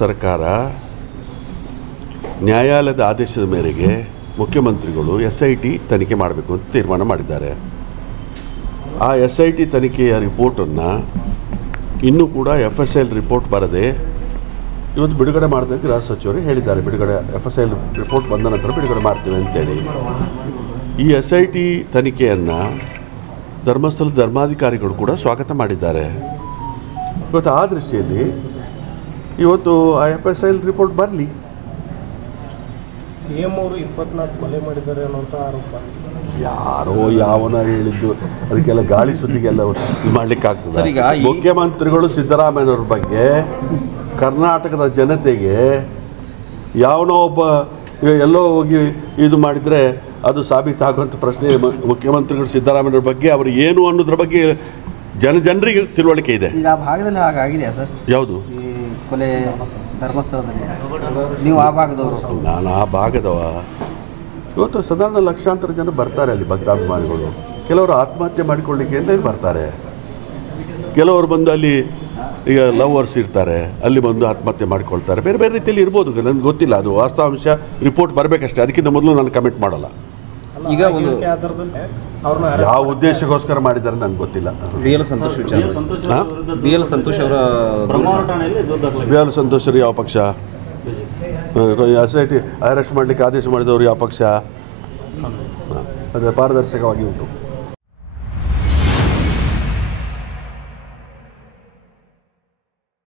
ಸರ್ಕಾರ ನ್ಯಾಯಾಲಯದ ಆದೇಶದ ಮೇರೆಗೆ ಮುಖ್ಯಮಂತ್ರಿಗಳು SIT ತನಿಖೆ ಮಾಡಬೇಕು ಅಂತ ತೀರ್ಮಾನ ಮಾಡಿದ್ದಾರೆ. ಆ SIT ತನಿಖೆಯ ರಿಪೋರ್ಟನ್ನು ಇನ್ನೂ ಕೂಡ FSIL ರಿಪೋರ್ಟ್ ಬರದೆ ಇವತ್ತು ಬಿಡುಗಡೆ ಮಾಡಿದಂತೆ ಗೃಹ ಸಚಿವರು ಹೇಳಿದ್ದಾರೆ. FSIL ರಿಪೋರ್ಟ್ ಬಂದ ನಂತರ ಬಿಡುಗಡೆ ಮಾಡ್ತೀವಿ ಅಂತೇಳಿ. ಈ SIT ತನಿಖೆಯನ್ನು ಧರ್ಮಸ್ಥಳದ ಧರ್ಮಾಧಿಕಾರಿಗಳು ಕೂಡ ಸ್ವಾಗತ ಮಾಡಿದ್ದಾರೆ. ಇವತ್ತು ಆ ದೃಷ್ಟಿಯಲ್ಲಿ ಇವತ್ತು ಆ FSIL ರಿಪೋರ್ಟ್ ಬರಲಿ. CM ಅವರು 24 ಕೊಲೆ ಮಾಡಿದ್ದಾರೆ ಅನ್ನೋಂಥ ಆರೋಪ ಯಾರೋ ಯಾವನ ಹೇಳಿದ್ದು, ಅದಕ್ಕೆಲ್ಲ ಗಾಳಿ ಸುದ್ದಿಗೆಲ್ಲ ಇದು ಮಾಡಲಿಕ್ಕಾಗ್ತದೆ. ಮುಖ್ಯಮಂತ್ರಿಗಳು ಸಿದ್ದರಾಮಯ್ಯನವ್ರ ಬಗ್ಗೆ ಕರ್ನಾಟಕದ ಜನತೆಗೆ ಯಾವನೋ ಒಬ್ಬ ಎಲ್ಲೋ ಹೋಗಿ ಇದು ಮಾಡಿದರೆ ಅದು ಸಾಬೀತಾಗುವಂಥ ಪ್ರಶ್ನೆ. ಮುಖ್ಯಮಂತ್ರಿಗಳು ಸಿದ್ದರಾಮಯ್ಯನವ್ರ ಬಗ್ಗೆ ಅವರು ಏನು ಅನ್ನೋದ್ರ ಬಗ್ಗೆ ಜನರಿಗೆ ತಿಳುವಳಿಕೆ ಇದೆ. ಈಗ ಆ ಭಾಗದಲ್ಲಿ ಹಾಗಾಗಿದೆಯಾ ಸರ್? ಯಾವುದು ಕೊಲೆ ಧರ್ಮಸ್ಥಳದಲ್ಲಿ? ನೀವು ಆ ಭಾಗದವರು? ನಾನು ಆ ಭಾಗದವ. ಇವತ್ತು ಸಾಧಾರಣ ಲಕ್ಷಾಂತರ ಜನ ಬರ್ತಾರೆ ಅಲ್ಲಿ ಭಕ್ತಾಭಿಮಾನಿಗಳು. ಕೆಲವರು ಆತ್ಮಹತ್ಯೆ ಮಾಡಿಕೊಳ್ಳಿಕ್ಕೆ ಅಂತ ಬರ್ತಾರೆ, ಕೆಲವರು ಬಂದು ಅಲ್ಲಿ ಈಗ ಲವರ್ಸ್ ಇರ್ತಾರೆ, ಅಲ್ಲಿ ಬಂದು ಆತ್ಮಹತ್ಯೆ ಮಾಡಿಕೊಳ್ತಾರೆ. ಬೇರೆ ಬೇರೆ ರೀತಿಯಲ್ಲಿ ಇರ್ಬೋದು, ನನಗೆ ಗೊತ್ತಿಲ್ಲ. ಅದು ವಾಸ್ತವಾಂಶ ರಿಪೋರ್ಟ್ ಬರಬೇಕಷ್ಟೇ. ಅದಕ್ಕಿಂತ ಮೊದಲು ನಾನು ಕಮೆಂಟ್ ಮಾಡಲ್ಲ. ಈಗ ಒಂದು ಯಾವ ಉದ್ದೇಶಕ್ಕೋಸ್ಕರ ಮಾಡಿದ್ದಾರೆ ನನಗೆ ಗೊತ್ತಿಲ್ಲ. BL ಸಂತೋಷ್ ಅವರ BL ಸಂತೋಷ್ ಯಾವ ಪಕ್ಷ? SIT ಅರೆಸ್ಟ್ ಮಾಡಲಿಕ್ಕೆ ಆದೇಶ ಮಾಡಿದವರು ಯಾವ ಪಕ್ಷ? ಅದೇ ಪಾರದರ್ಶಕವಾಗಿ ಉಂಟು.